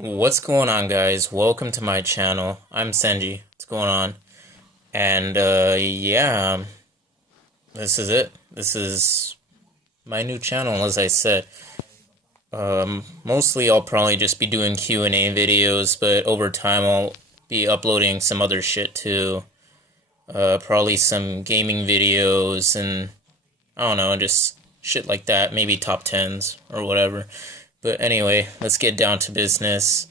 What's going on, guys? Welcome to my channel. I'm Senji. What's going on? And yeah, this is it. This is my new channel, as I said. Mostly I'll probably just be doing Q&A videos, but over time I'll be uploading some other shit too. Probably some gaming videos and I don't know, just shit like that. Maybe top 10s or whatever. But anyway, let's get down to business.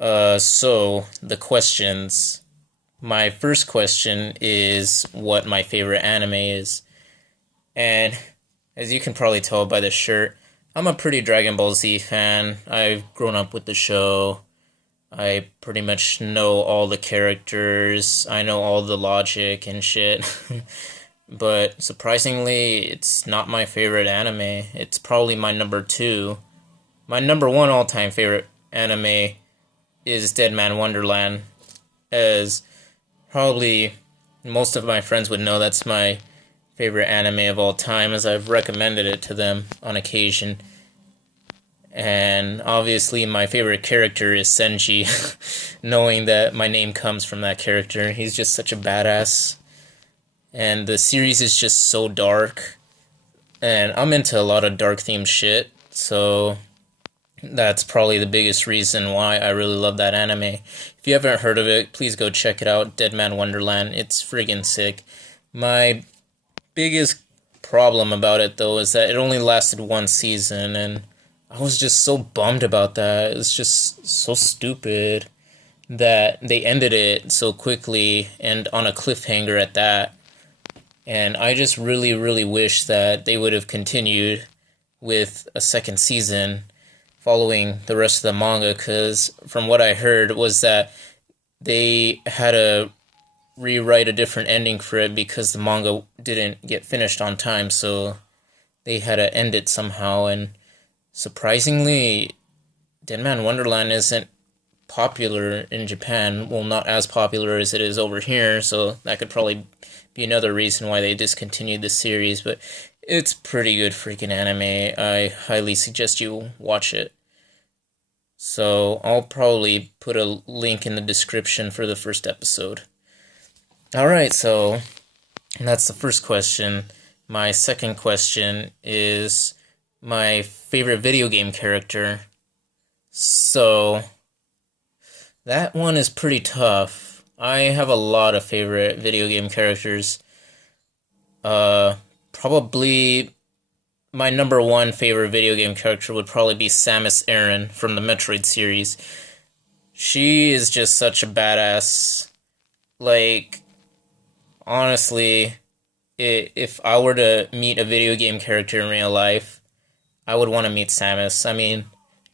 So the questions. My first question is what my favorite anime is. And as you can probably tell by the shirt, I'm a pretty Dragon Ball Z fan. I've grown up with the show. I pretty much know all the characters. I know all the logic and shit. But surprisingly, it's not my favorite anime. It's probably my number two. My number one all-time favorite anime is Dead Man Wonderland, as probably most of my friends would know that's my favorite anime of all time, as I've recommended it to them on occasion. And obviously my favorite character is Senji, knowing that my name comes from that character. He's just such a badass. And the series is just so dark. And I'm into a lot of dark themed shit, so that's probably the biggest reason why I really love that anime. If you haven't heard of it, please go check it out, Dead Man Wonderland. It's friggin' sick. My biggest problem about it, though, is that it only lasted one season, and I was just so bummed about that. It's just so stupid that they ended it so quickly and on a cliffhanger at that. And I just really, really wish that they would have continued with a second season following the rest of the manga, because from what I heard was that they had to rewrite a different ending for it because the manga didn't get finished on time, so they had to end it somehow. And surprisingly, Dead Man Wonderland isn't popular in Japan. Well, not as popular as it is over here, so that could probably be another reason why they discontinued the series, but it's pretty good freaking anime. I highly suggest you watch it. So I'll probably put a link in the description for the first episode. Alright, so that's the first question. My second question is my favorite video game character. So that one is pretty tough. I have a lot of favorite video game characters. Probably my number one favorite video game character would probably be Samus Aran from the Metroid series. She is just such a badass. Like, honestly, if I were to meet a video game character in real life, I would want to meet Samus. I mean,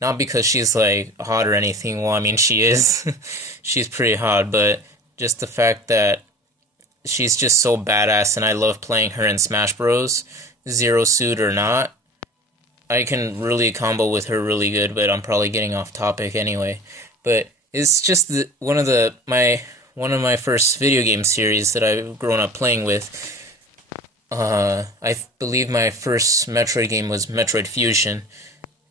not because she's, like, hot or anything. Well, I mean, she is. She's pretty hot, but just the fact that she's just so badass, and I love playing her in Smash Bros. Zero Suit or not. I can really combo with her really good, but I'm probably getting off topic anyway. But it's just one of my first video game series that I've grown up playing with. I believe my first Metroid game was Metroid Fusion,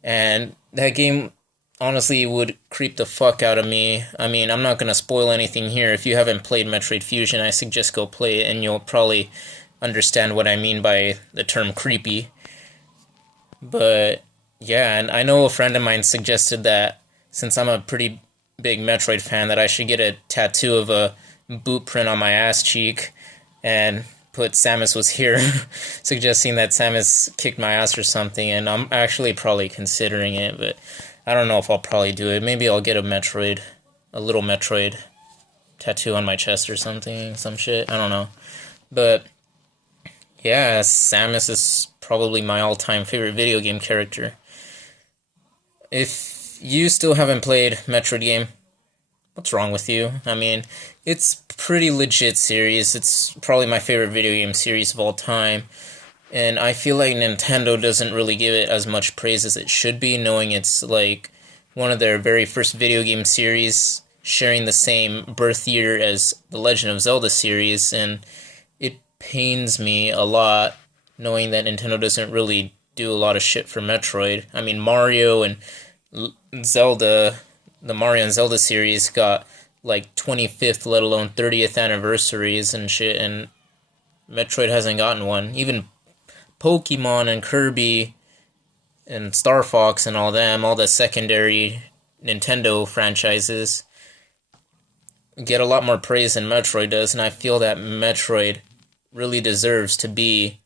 and that game honestly would creep the fuck out of me. I mean, I'm not gonna spoil anything here. If you haven't played Metroid Fusion, I suggest go play it, and you'll probably understand what I mean by the term creepy. But yeah, and I know a friend of mine suggested that since I'm a pretty big Metroid fan, that I should get a tattoo of a boot print on my ass cheek and put Samus was here, suggesting that Samus kicked my ass or something, and I'm actually probably considering it, but I don't know if I'll probably do it. Maybe I'll get a little Metroid tattoo on my chest or something, some shit, I don't know. But yeah, Samus is probably my all-time favorite video game character. If you still haven't played Metroid game, what's wrong with you? I mean, it's pretty legit series. It's probably my favorite video game series of all time. And I feel like Nintendo doesn't really give it as much praise as it should be, knowing it's like one of their very first video game series, sharing the same birth year as the Legend of Zelda series, and it pains me a lot knowing that Nintendo doesn't really do a lot of shit for Metroid. I mean, Mario and Zelda the Mario and Zelda series got like 25th, let alone 30th anniversaries and shit, and Metroid hasn't gotten one. Even Pokemon and Kirby and Star Fox and all them, all the secondary Nintendo franchises, get a lot more praise than Metroid does, and I feel that Metroid really deserves to be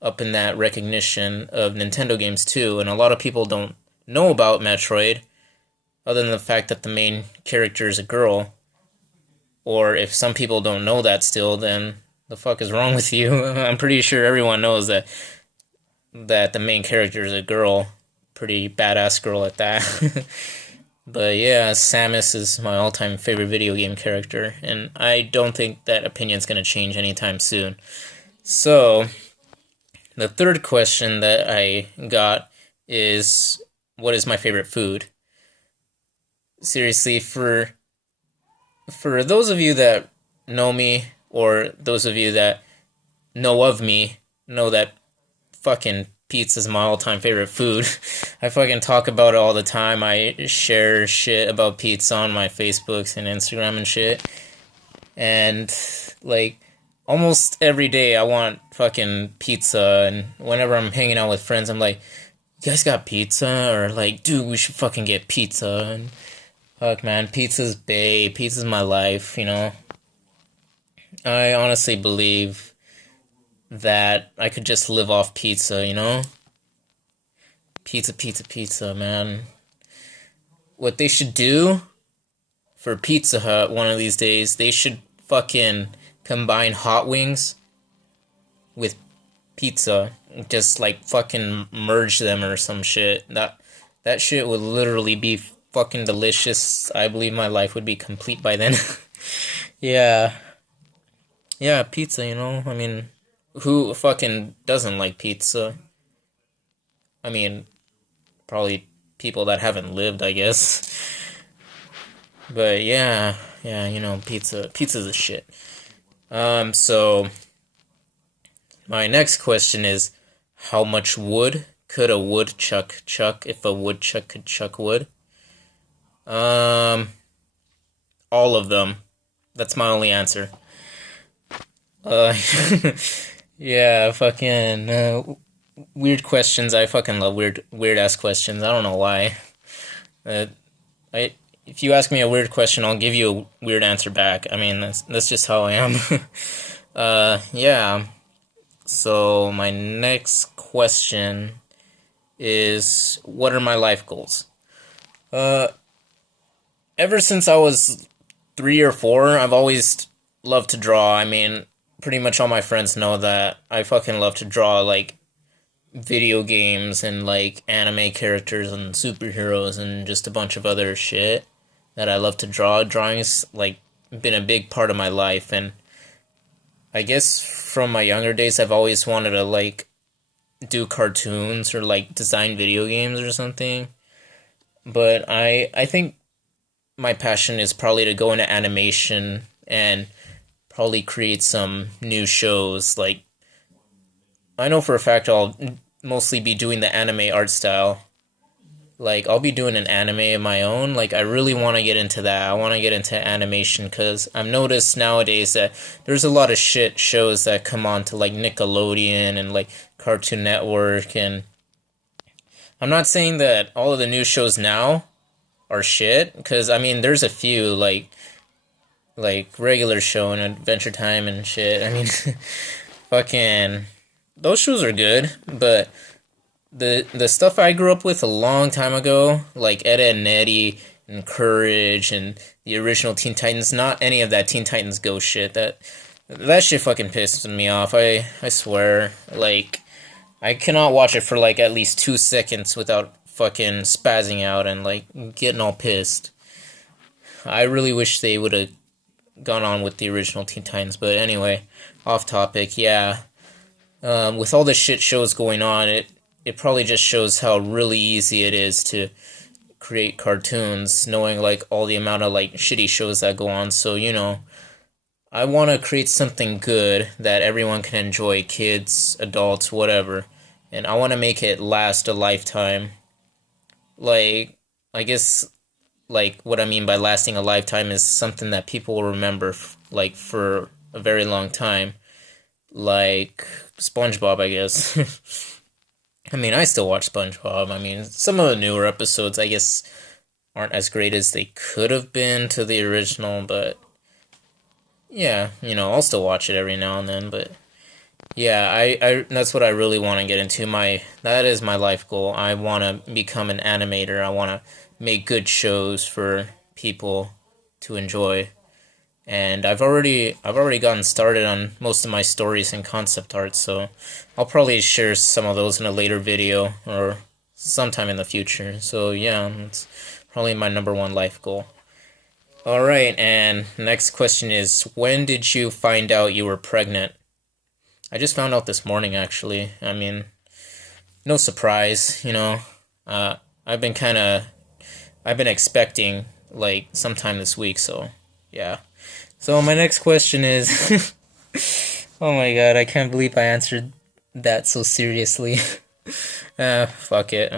up in that recognition of Nintendo games too, and a lot of people don't know about Metroid, other than the fact that the main character is a girl. Or if some people don't know that still, then the fuck is wrong with you? I'm pretty sure everyone knows that the main character is a girl. Pretty badass girl at that. But yeah, Samus is my all-time favorite video game character, and I don't think that opinion's gonna change anytime soon. So, the third question that I got is, what is my favorite food? Seriously, for those of you that know me, or those of you that know of me, know that fucking pizza is my all-time favorite food. I fucking talk about it all the time. I share shit about pizza on my Facebooks and Instagram and shit. And, like, almost every day I want fucking pizza, and whenever I'm hanging out with friends, I'm like, you guys got pizza? Or like, dude, we should fucking get pizza. And fuck, man, pizza's bae. Pizza's my life, you know? I honestly believe that I could just live off pizza, you know? Pizza, pizza, pizza, man. What they should do for Pizza Hut one of these days, they should fucking combine hot wings with pizza. Just like fucking merge them or some shit. That shit would literally be fucking delicious. I believe my life would be complete by then. Yeah. Yeah, pizza, you know? I mean, who fucking doesn't like pizza? I mean, probably people that haven't lived, I guess. But yeah, you know, pizza's a shit. So my next question is, how much wood could a woodchuck chuck if a woodchuck could chuck wood? All of them. That's my only answer. Yeah, fucking, weird questions. I fucking love weird ass questions. I don't know why. If you ask me a weird question, I'll give you a weird answer back. I mean, that's just how I am. Yeah. So my next question is, what are my life goals? Ever since I was 3 or 4, I've always loved to draw. I mean, pretty much all my friends know that I fucking love to draw, like, video games and, like, anime characters and superheroes and just a bunch of other shit that I love to draw. Drawing's, like, been a big part of my life, and I guess from my younger days, I've always wanted to, like, do cartoons or, like, design video games or something. But I think my passion is probably to go into animation and probably create some new shows. Like, I know for a fact I'll mostly be doing the anime art style. Like, I'll be doing an anime of my own. Like, I really want to get into that. I want to get into animation because I've noticed nowadays that there's a lot of shit shows that come on to, like, Nickelodeon and, like, Cartoon Network. And I'm not saying that all of the new shows now are shit, because, I mean, there's a few, like Regular Show and Adventure Time and shit. I mean, fucking, those shows are good, but the stuff I grew up with a long time ago, like Ed, Edd n Eddy and Courage and the original Teen Titans, not any of that Teen Titans Go shit. That shit fucking pissed me off. I swear. Like, I cannot watch it for like at least 2 seconds without fucking spazzing out and like getting all pissed. I really wish they would have gone on with the original Teen Titans, but anyway, off topic. Yeah, with all the shit shows going on, it probably just shows how really easy it is to create cartoons, knowing like all the amount of like shitty shows that go on. So, you know, I want to create something good that everyone can enjoy, kids, adults, whatever, and I want to make it last a lifetime. Like, I guess like, what I mean by lasting a lifetime is something that people will remember, like, for a very long time. Like, SpongeBob, I guess. I mean, I still watch SpongeBob. I mean, some of the newer episodes, I guess, aren't as great as they could have been to the original, but yeah, I'll still watch it every now and then, but yeah, I that's what I really want to get into. That is my life goal. I want to become an animator. I want to make good shows for people to enjoy. And I've already gotten started on most of my stories and concept art, so I'll probably share some of those in a later video or sometime in the future. So yeah, it's probably my number one life goal. All right, and next question is, when did you find out you were pregnant? I just found out this morning, actually. I mean, no surprise, Uh, I've been I've been expecting, like, sometime this week, so yeah. So my next question is, oh my god, I can't believe I answered that so seriously. Fuck it.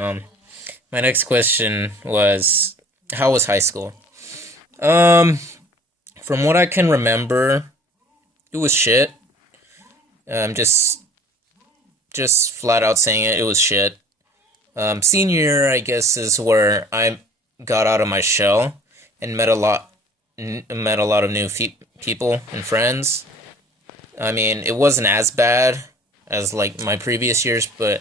My next question was, how was high school? Um, from what I can remember, it was shit. Just flat out saying it was shit. Senior year, I guess, is where I got out of my shell and met a lot of new people and friends. I mean, it wasn't as bad as, like, my previous years, but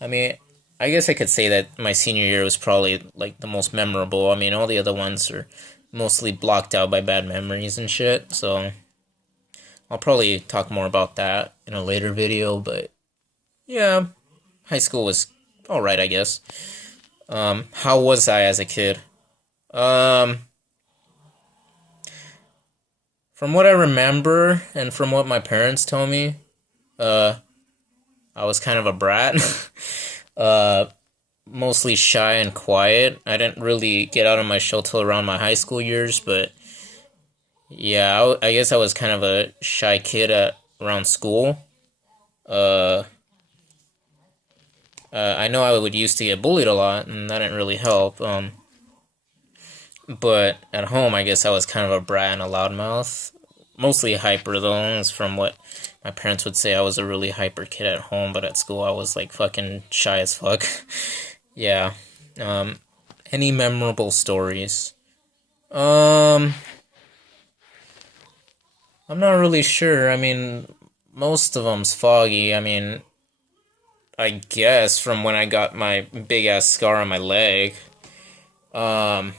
I mean, I guess I could say that my senior year was probably, like, the most memorable. I mean, all the other ones are mostly blocked out by bad memories and shit, so I'll probably talk more about that in a later video, but yeah, high school was alright, I guess. How was I as a kid? Um, from what I remember and from what my parents told me, uh, I was kind of a brat. uh, Mostly shy and quiet. I didn't really get out of my shell till around my high school years, but yeah, I guess I was kind of a shy kid around school. Uh, I know I would used to get bullied a lot, and that didn't really help. But at home, I guess I was kind of a brat and a loudmouth. Mostly hyper, though. That's from what my parents would say. I was a really hyper kid at home, but at school I was, like, fucking shy as fuck. Yeah. Any memorable stories? I'm not really sure. I mean, most of them's foggy. I mean, I guess from when I got my big ass scar on my leg. Um,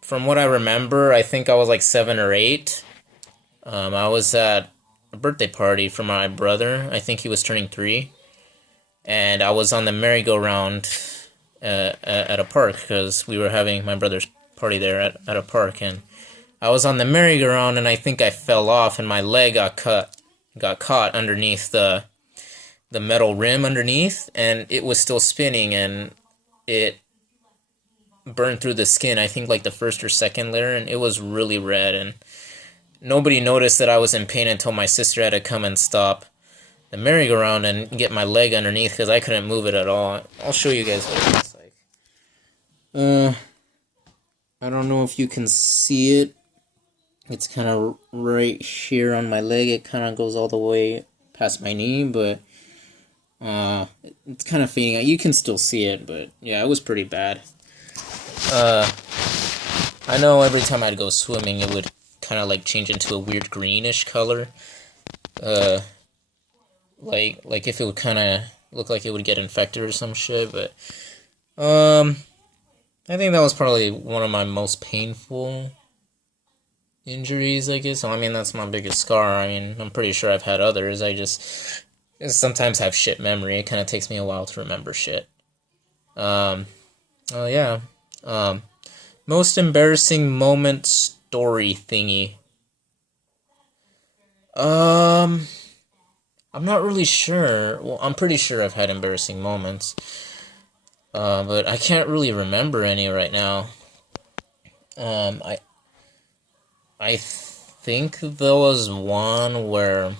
from what I remember, I think I was like 7 or 8. I was at a birthday party for my brother. I think he was turning 3, and I was on the merry-go-round at a park because we were having my brother's party there at a park, and I was on the merry-go-round, and I think I fell off, and my leg got caught underneath the metal rim underneath, and it was still spinning, and it burned through the skin. I think like the first or second layer, and it was really red, and nobody noticed that I was in pain until my sister had to come and stop the merry-go-round and get my leg underneath because I couldn't move it at all. I'll show you guys what it looks like. I don't know if you can see it. It's kind of right here on my leg. It kind of goes all the way past my knee, but it's kind of fading out. You can still see it, but yeah, it was pretty bad. I know every time I'd go swimming, it would kind of like change into a weird greenish color. Like if it would kind of look like it would get infected or some shit, but I think that was probably one of my most painful injuries, I guess. I mean, that's my biggest scar. I mean, I'm pretty sure I've had others. I just sometimes have shit memory. It kind of takes me a while to remember shit. Oh yeah. Most embarrassing moment story thingy. I'm not really sure. Well, I'm pretty sure I've had embarrassing moments. But I can't really remember any right now. I think there was one where